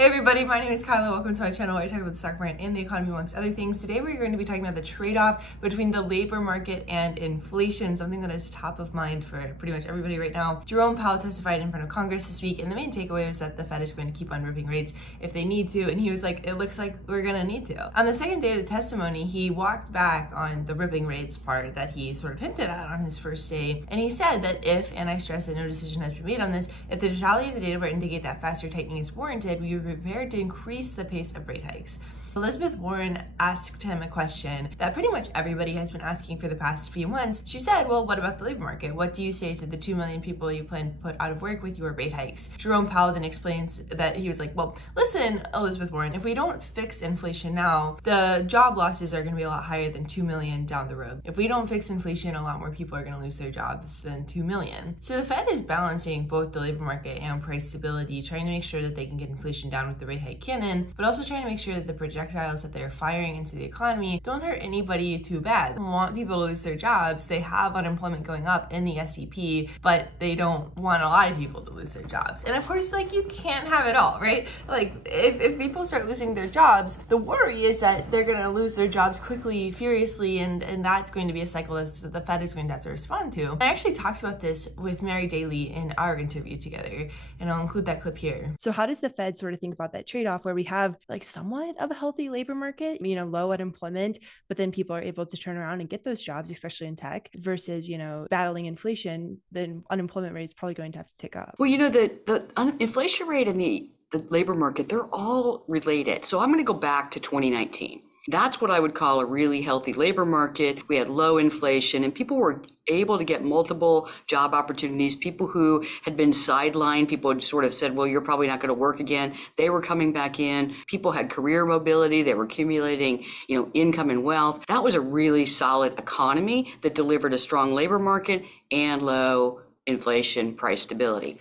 Hey everybody, my name is Kyla. Welcome to my channel where I talk about the stock market and the economy amongst other things. Today we're going to be talking about the trade-off between the labor market and inflation, something that is top of mind for pretty much everybody right now. Jerome Powell testified in front of Congress this week, and the main takeaway was that the Fed is going to keep on ripping rates if they need to, and he was like, it looks like we're going to need to. On the second day of the testimony, he walked back on the ripping rates part that he sort of hinted at on his first day, and he said that if, and I stress that no decision has been made on this, if the totality of the data were to indicate that faster tightening is warranted, we were prepared to increase the pace of rate hikes. Elizabeth Warren asked him a question that pretty much everybody has been asking for the past few months. She said, well, what about the labor market? What do you say to the 2 million people you plan to put out of work with your rate hikes? Jerome Powell then explains that he was like, well, listen, Elizabeth Warren, if we don't fix inflation now, the job losses are going to be a lot higher than 2 million down the road. If we don't fix inflation, a lot more people are going to lose their jobs than 2 million. So the Fed is balancing both the labor market and price stability, trying to make sure that they can get inflation down with the rate hike cannon, but also trying to make sure that the projectiles that they're firing into the economy don't hurt anybody too bad. They want people to lose their jobs. They have unemployment going up in the SEP, but they don't want a lot of people to lose their jobs. And of course, like, you can't have it all, right? Like, if people start losing their jobs, the worry is that they're gonna lose their jobs quickly, furiously, and that's going to be a cycle that the Fed is going to have to respond to. I actually talked about this with Mary Daly in our interview together, and I'll include that clip here. So how does the Fed sort of think about that trade-off where we have like somewhat of a healthy labor market, low unemployment, but then people are able to turn around and get those jobs, especially in tech, versus, battling inflation, then unemployment rate is probably going to have to tick up. Well, the inflation rate and the labor market, they're all related. So I'm going to go back to 2019. That's what I would call a really healthy labor market. We had low inflation and people were able to get multiple job opportunities. People who had been sidelined, people had sort of said, well, you're probably not going to work again. They were coming back in. People had career mobility. They were accumulating, income and wealth. That was a really solid economy that delivered a strong labor market and low inflation, price stability.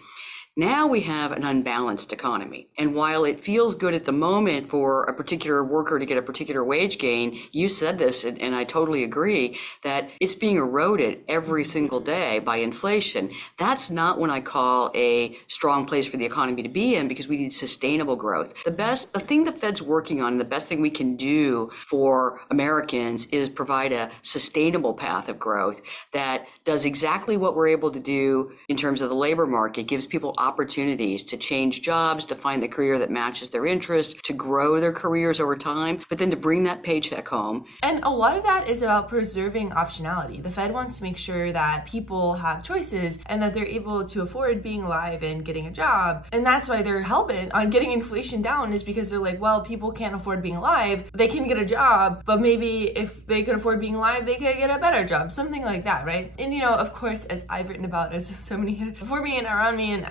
Now we have an unbalanced economy. And while it feels good at the moment for a particular worker to get a particular wage gain, you said this, and I totally agree, that it's being eroded every single day by inflation. That's not what I call a strong place for the economy to be in, because we need sustainable growth. The thing the Fed's working on, and the best thing we can do for Americans is provide a sustainable path of growth that does exactly what we're able to do in terms of the labor market, gives people opportunities to change jobs, to find the career that matches their interests, to grow their careers over time, but then to bring that paycheck home. And a lot of that is about preserving optionality. The Fed wants to make sure that people have choices and that they're able to afford being alive and getting a job. And that's why they're hell-bent on getting inflation down, is because they're like, well, people can't afford being alive. They can get a job, but maybe if they could afford being alive, they could get a better job, something like that, right? And of course, as I've written about, as so many before me and around me and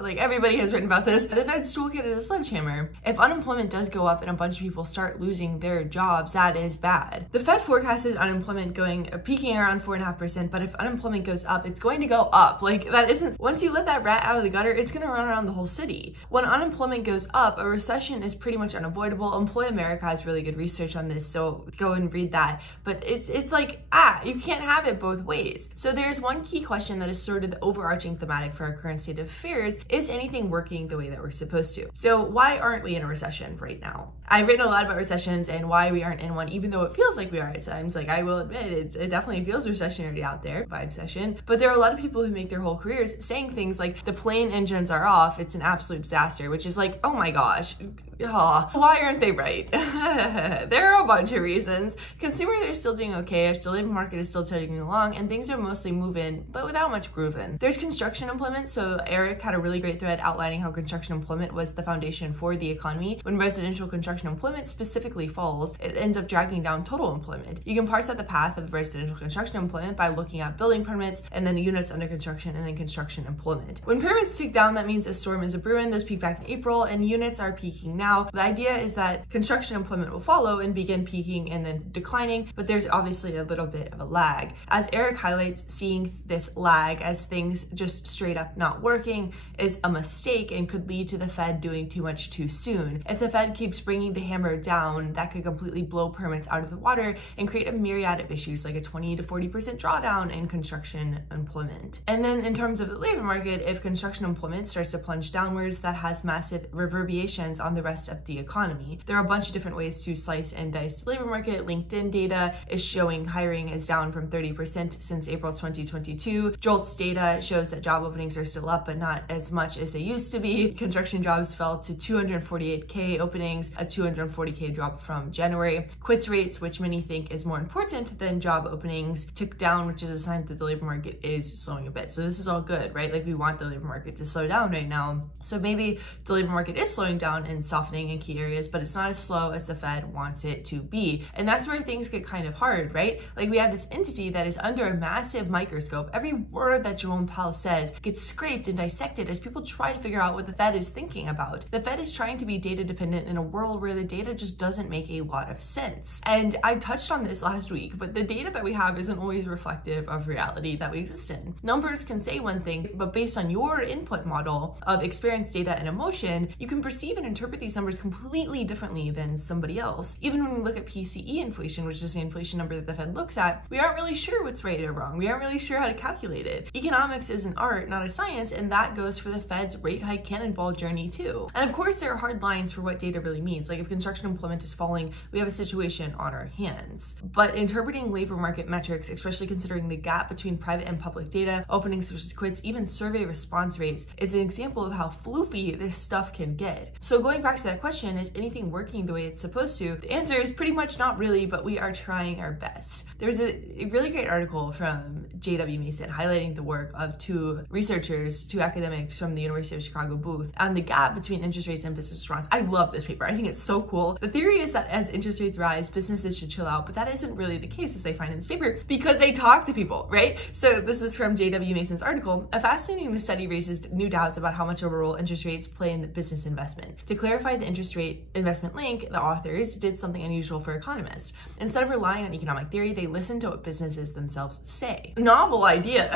like everybody has written about this, the Fed's toolkit is a sledgehammer. If unemployment does go up and a bunch of people start losing their jobs, that is bad. The Fed forecasted unemployment peaking around 4.5%, but if unemployment goes up, it's going to go up. Like, that isn't, once you let that rat out of the gutter, it's going to run around the whole city. When unemployment goes up, a recession is pretty much unavoidable. Employ America has really good research on this, so go and read that. But it's like, you can't have it both ways. So there's one key question that is sort of the overarching thematic for our current state of affairs. Is anything working the way that we're supposed to? So why aren't we in a recession right now? I've written a lot about recessions and why we aren't in one, even though it feels like we are at times. Like, I will admit, it definitely feels recessionary out there, vibe session. But there are a lot of people who make their whole careers saying things like, the plane engines are off, it's an absolute disaster, which is like, oh my gosh. Why aren't they right? There are a bunch of reasons. Consumers are still doing okay, the labor market is still chugging along, and things are mostly moving, but without much grooving. There's construction employment, so Eric had a really great thread outlining how construction employment was the foundation for the economy. When residential construction employment specifically falls, it ends up dragging down total employment. You can parse out the path of residential construction employment by looking at building permits, and then units under construction, and then construction employment. When permits tick down, that means a storm is a brewing. Those peak back in April, and units are peaking now. now. The idea is that construction employment will follow and begin peaking and then declining, but there's obviously a little bit of a lag. As Eric highlights, seeing this lag as things just straight up not working is a mistake and could lead to the Fed doing too much too soon. If the Fed keeps bringing the hammer down, that could completely blow permits out of the water and create a myriad of issues like a 20 to 40% drawdown in construction employment. And then in terms of the labor market, if construction employment starts to plunge downwards, that has massive reverberations on the rest of the economy. There are a bunch of different ways to slice and dice the labor market. LinkedIn data is showing hiring is down from 30% since April 2022. JOLTS data shows that job openings are still up, but not as much as they used to be. Construction jobs fell to 248K openings, a 240K drop from January. Quits rates, which many think is more important than job openings, ticked down, which is a sign that the labor market is slowing a bit. So this is all good, right? Like we want the labor market to slow down right now. So maybe the labor market is slowing down and softening in key areas, but it's not as slow as the Fed wants it to be. And that's where things get kind of hard, right? Like we have this entity that is under a massive microscope. Every word that Jerome Powell says gets scraped and dissected as people try to figure out what the Fed is thinking about. The Fed is trying to be data dependent in a world where the data just doesn't make a lot of sense. And I touched on this last week, but the data that we have isn't always reflective of reality that we exist in. Numbers can say one thing, but based on your input model of experience, data, and emotion, you can perceive and interpret these numbers completely differently than somebody else. Even when we look at PCE inflation, which is the inflation number that the Fed looks at, we aren't really sure what's right or wrong. We aren't really sure how to calculate it. Economics is an art, not a science, and that goes for the Fed's rate hike cannonball journey too. And of course, there are hard lines for what data really means. Like if construction employment is falling, we have a situation on our hands. But interpreting labor market metrics, especially considering the gap between private and public data, openings versus quits, even survey response rates, is an example of how floofy this stuff can get. So going back to that question, is anything working the way it's supposed to? The answer is pretty much not really, but we are trying our best. There's a really great article from J.W. Mason highlighting the work of two academics from the University of Chicago Booth on the gap between interest rates and business response. I love this paper. I think it's so cool. The theory is that as interest rates rise, businesses should chill out, but that isn't really the case as they find in this paper because they talk to people, right? So this is from J.W. Mason's article. A fascinating study raises new doubts about how much of a role interest rates play in the business investment. To clarify the interest rate investment link, the authors did something unusual for economists. Instead of relying on economic theory, they listened to what businesses themselves say. Novel idea.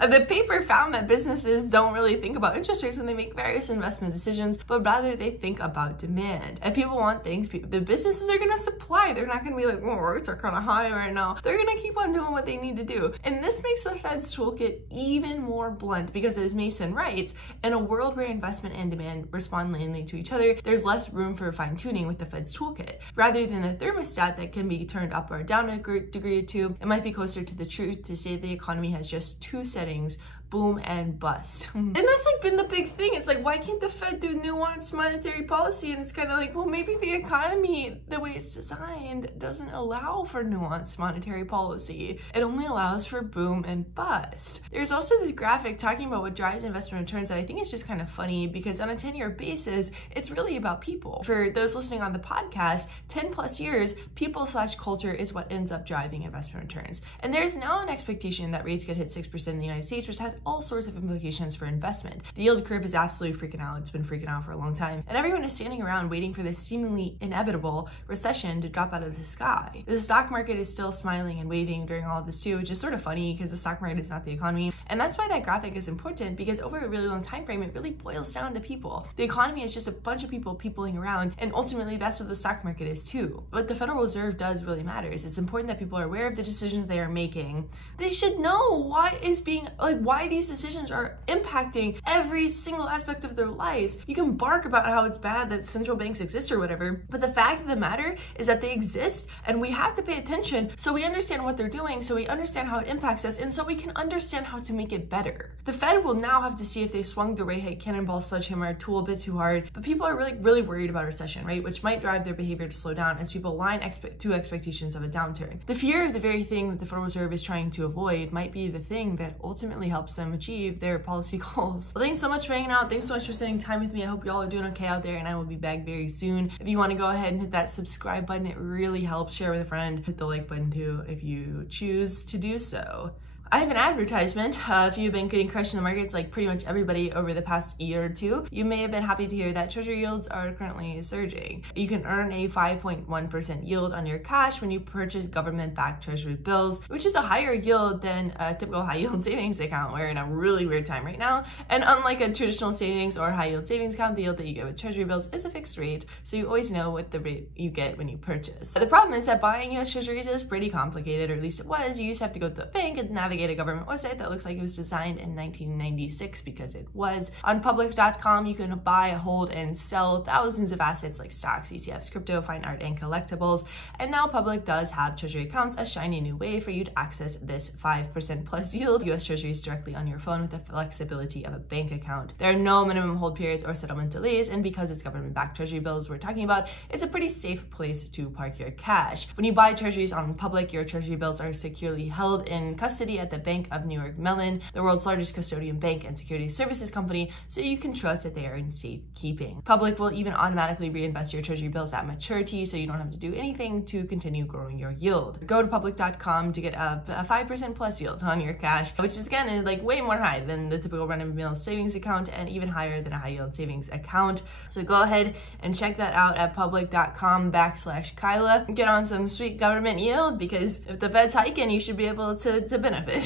The paper found that businesses don't really think about interest rates when they make various investment decisions, but rather they think about demand. If people want things, the businesses are going to supply. They're not going to be like, well, rates are kind of high right now. They're going to keep on doing what they need to do. And this makes the Fed's toolkit even more blunt because, as Mason writes, in a world where investment and demand respond linearly to each other, there's less room for fine-tuning with the Fed's toolkit. Rather than a thermostat that can be turned up or down a degree or two, it might be closer to the truth to say the economy has just two settings: boom and bust. And that's like been the big thing. It's like, why can't the Fed do nuanced monetary policy? And it's kind of like, well, maybe the economy, the way it's designed, doesn't allow for nuanced monetary policy. It only allows for boom and bust. There's also this graphic talking about what drives investment returns that I think is just kind of funny because on a 10-year basis, it's really about people. For those listening on the podcast, 10 plus years, people/culture is what ends up driving investment returns. And there's now an expectation that rates could hit 6% in the United States, which has all sorts of implications for investment. The yield curve is absolutely freaking out. It's been freaking out for a long time. And everyone is standing around waiting for this seemingly inevitable recession to drop out of the sky. The stock market is still smiling and waving during all of this too, which is sort of funny because the stock market is not the economy. And that's why that graphic is important, because over a really long time frame, it really boils down to people. The economy is just a bunch of people peopling around, and ultimately that's what the stock market is too. What the Federal Reserve does really matters. It's important that people are aware of the decisions they are making. They should know why these decisions are impacting every single aspect of their lives. You can bark about how it's bad that central banks exist or whatever, but the fact of the matter is that they exist and we have to pay attention so we understand what they're doing, so we understand how it impacts us, and so we can understand how to make it better. The Fed will now have to see if they swung the rate hike cannonball sledgehammer tool a bit too hard, but people are really worried about a recession, right? Which might drive their behavior to slow down as people align to expectations of a downturn. The fear of the very thing that the Federal Reserve is trying to avoid might be the thing that ultimately helps them achieve their policy goals. Well, thanks so much for hanging out. Thanks so much for spending time with me. I hope y'all are doing okay out there, and I will be back very soon. If you want to go ahead and hit that subscribe button, it really helps. Share with a friend. Hit the like button too if you choose to do so. I have an advertisement. If you've been getting crushed in the markets like pretty much everybody over the past year or two, you may have been happy to hear that treasury yields are currently surging. You can earn a 5.1% yield on your cash when you purchase government-backed treasury bills, which is a higher yield than a typical high-yield savings account. We're in a really weird time right now, and unlike a traditional savings or high-yield savings account, the yield that you get with treasury bills is a fixed rate, so you always know what the rate you get when you purchase. The problem is that buying US treasuries is pretty complicated, or at least it was. You used to have to go to the bank and navigate a government website that looks like it was designed in 1996, because it was. On public.com, you can buy, hold, and sell thousands of assets like stocks, ETFs, crypto, fine art, and collectibles. And now Public does have treasury accounts, a shiny new way for you to access this 5% plus yield US treasuries directly on your phone with the flexibility of a bank account. There are no minimum hold periods or settlement delays, and because it's government-backed treasury bills we're talking about, it's a pretty safe place to park your cash. When you buy treasuries on Public, your treasury bills are securely held in custody at the Bank of New York Mellon, the world's largest custodian bank and securities services company, so you can trust that they are in safe keeping. Public will even automatically reinvest your treasury bills at maturity, so you don't have to do anything to continue growing your yield. Go to public.com to get a 5% plus yield on your cash, which is again like way more high than the typical run-of-the-mill savings account and even higher than a high-yield savings account. So go ahead and check that out at public.com/Kyla. Get on some sweet government yield, because if the Fed's hiking, you should be able to benefit.